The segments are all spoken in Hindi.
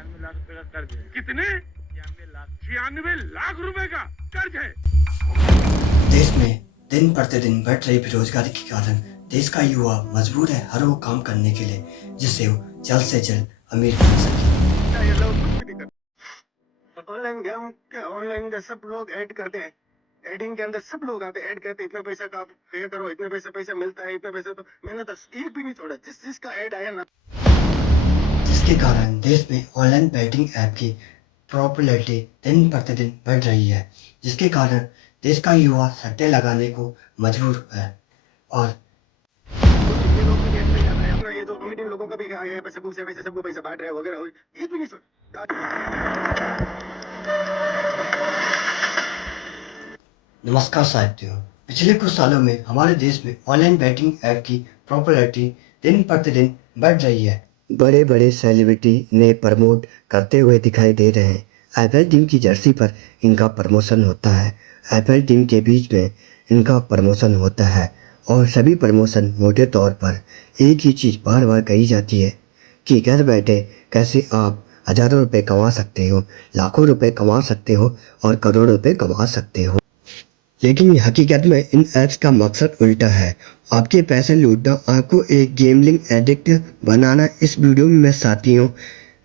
96 लाख रुपए का कर्ज है। कितने? 96 लाख रुपए का कर्ज है। देश में दिन प्रतिदिन बढ़ रही बेरोजगारी के कारण देश का युवा मजबूर है हर वो काम करने के लिए जिससे वो जल्द से जल्द अमीर बन सके। ये लोग कुछ भी नहीं करते। ऑनलाइन का सब लोग ऐड करते हैं। एडिंग के अंदर सब लोग आते हैं, ऐड करते हैं, इतना पैसा का पे करो, इतने पैसा मिलता है, इतना पैसा। तो मैंने तो एक भी नहीं छोड़ा जिस जिसका ऐड आया ना। जिसके कारण देश में ऑनलाइन बैटिंग ऐप की पॉपुलैरिटी दिन प्रतिदिन बढ़ रही है, जिसके कारण देश का युवा सट्टे लगाने को मजबूर है। और ये लोग भी ऐड जाता है अपना, ये जो कमेटी लोगों का भी आया है, पैसा पूछे पैसे सबको पैसा बांट रहे हैं वगैरह, एक भी नहीं छोड़ा। नमस्कार साथियों, पिछले कुछ सालों में हमारे देश में ऑनलाइन बैटिंग ऐप की पॉपुलैरिटी दिन प्रतिदिन बढ़ रही है। बड़े बड़े सेलिब्रिटी ने प्रमोट करते हुए दिखाई दे रहे हैं। आईपीएल टीम की जर्सी पर इनका प्रमोशन होता है, आईपीएल टीम के बीच में इनका प्रमोशन होता है और सभी प्रमोशन मोटे तौर पर एक ही चीज़ बार बार कही जाती है कि घर बैठे कैसे आप हज़ारों रुपए कमा सकते हो, लाखों रुपए कमा सकते हो और करोड़ों रुपए कमा सकते हो। लेकिन हकीकत में इन ऐप्स का मकसद उल्टा है, आपके पैसे लूटना, आपको एक गेमलिंग एडिक्ट बनाना। इस वीडियो में मैं साथियों,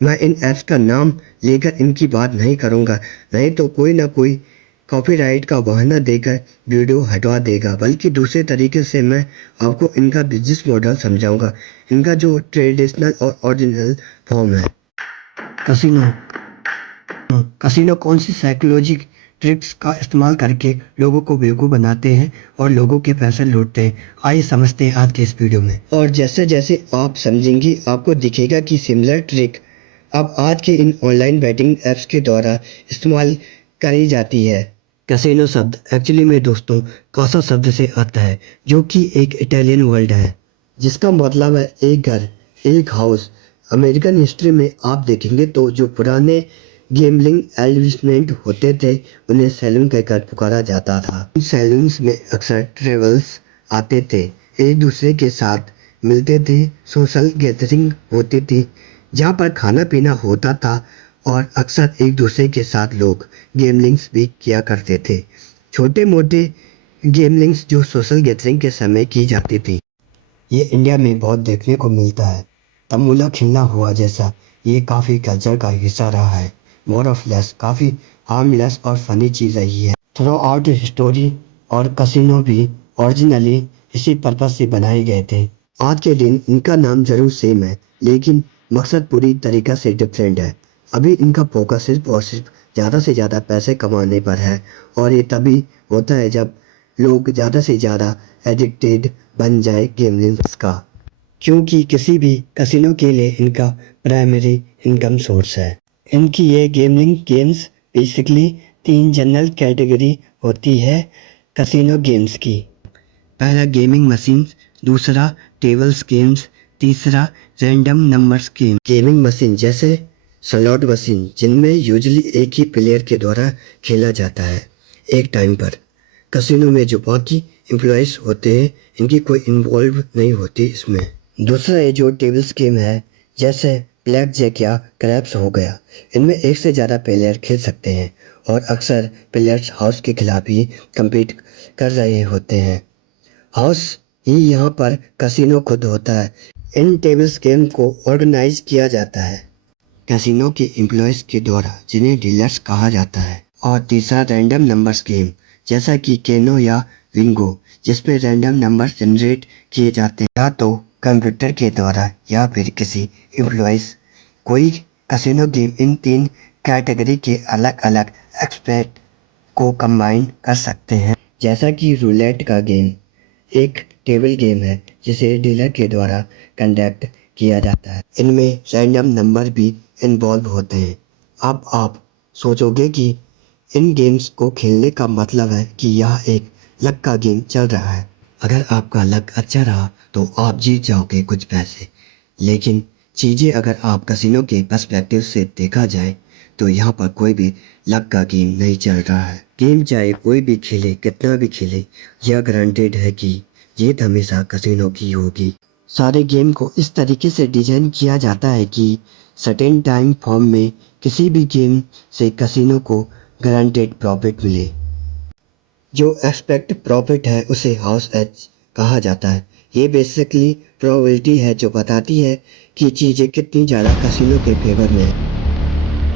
मैं इन ऐप्स का नाम लेकर इनकी बात नहीं करूंगा, नहीं तो कोई ना कोई कॉपीराइट का बहाना देकर वीडियो हटवा देगा, बल्कि दूसरे तरीके से मैं आपको इनका बिजनेस मॉडल समझाऊंगा, इनका जो ट्रेडिशनल और ओरिजिनल फॉर्म है। कसिनो कसिनो कौन सी साइकोलॉजी ट्रिक्स का इस्तेमाल करके लोगों को बेवकूफ़ बनाते हैं और लोगों के पैसे लूटते हैं, आइए समझते हैं आज के इस वीडियो में। और जैसे जैसे आप समझेंगे आपको दिखेगा कि सिमिलर ट्रिक अब आज के इन ऑनलाइन बैटिंग ऐप्स के द्वारा इस्तेमाल करी जाती है। कैसीनो शब्द एक्चुअली में दोस्तों कासा शब्द से आता है, जो कि एक इटालियन वर्ड है जिसका मतलब है एक घर, एक हाउस। अमेरिकन हिस्ट्री में आप देखेंगे तो जो पुराने गेमलिंग एलिमेंट होते थे उन्हें सैलून कहकर पुकारा जाता था। इन सैलून्स में अक्सर ट्रेवल्स आते थे, एक दूसरे के साथ मिलते थे, सोशल गैदरिंग होती थी जहाँ पर खाना पीना होता था और अक्सर एक दूसरे के साथ लोग गेमलिंग्स भी किया करते थे। छोटे मोटे गेमलिंग्स जो सोशल गैदरिंग के समय की जाती थी, ये इंडिया में बहुत देखने को मिलता है। तमुला खिलना हुआ जैसा ये काफ़ी कल्चर का हिस्सा रहा है। मोर ऑफ लेस काफ़ी हार्मलेस और फनी चीज़ रही है। थ्रू आउट हिस्टोरी और कसिनो भी ओरिजिनली इसी पर्पज से बनाए गए थे। आज के दिन इनका नाम जरूर सेम है, लेकिन मकसद पूरी तरीका से डिफरेंट है। अभी इनका फोकस सिर्फ और सिर्फ ज़्यादा से ज़्यादा पैसे कमाने पर है, और ये तभी होता है जब लोग ज़्यादा से ज़्यादा एडिक्टेड बन जाए गेमिंग्स का, क्योंकि किसी भी कसिनो के लिए इनका प्राइमरी इनकम सोर्स है। इनकी ये gaming games basically 3 general category होती है कसिनो गेम्स की। पहला गेमिंग मशीन, दूसरा टेबल्स गेम्स, तीसरा random numbers game. Gaming machine जैसे स्लॉट मशीन, जिनमें यूजुअली एक ही प्लेयर के द्वारा खेला जाता है एक टाइम पर। कसिनो में जो बाकी एम्प्लॉयज़ होते हैं इनकी कोई इन्वॉल्व नहीं होती इसमें। दूसरा ये जो टेबल्स गेम है जैसे ब्लैक जैक या क्रैप्स हो गया, इनमें एक से ज़्यादा प्लेयर खेल सकते हैं और अक्सर प्लेयर्स हाउस के खिलाफ ही कम्पीट कर रहे होते हैं। हाउस ही यहाँ पर कसिनो खुद होता है। इन टेबल्स गेम को ऑर्गेनाइज किया जाता है कैसीनो के एम्प्लॉयज़ के द्वारा, जिन्हें डीलर्स कहा जाता है। और तीसरा रैंडम नंबर्स गेम जैसा कि केनो या विंगो, जिसमें रैंडम नंबर जनरेट किए जाते हैं या तो कंप्यूटर के द्वारा या फिर किसी एम्प्लॉयज़। कोई कैसीनो गेम इन 3 कैटेगरी के अलग अलग एक्सपेक्ट को कंबाइन कर सकते हैं, जैसा कि रूलेट का गेम एक टेबल गेम है जिसे डीलर के द्वारा कंडक्ट किया जाता है। इनमें रैंडम नंबर भी इन्वॉल्व होते हैं। अब आप सोचोगे कि इन गेम्स को खेलने का मतलब है कि यह एक लक का गेम चल रहा है। अगर आपका लक अच्छा रहा तो आप जीत जाओगे कुछ पैसे, लेकिन चीज़ें अगर आप कसिनो के पर्सपेक्टिव से देखा जाए तो यहाँ पर कोई भी लक का गेम नहीं चल रहा है। गेम चाहे कोई भी खेले, कितना भी खेले, यह गारंटेड है कि जीत हमेशा कसिनो की होगी। सारे गेम को इस तरीके से डिजाइन किया जाता है कि सर्टेन टाइम फॉर्म में किसी भी गेम से कैसीनो को गारंटेड प्रॉफिट मिले। जो एक्सपेक्ट प्रॉफिट है उसे हाउस एज कहा जाता है। ये बेसिकली प्रोबेबिलिटी है जो बताती है कि चीज़ें कितनी ज़्यादा कैसीनो के फेवर में है।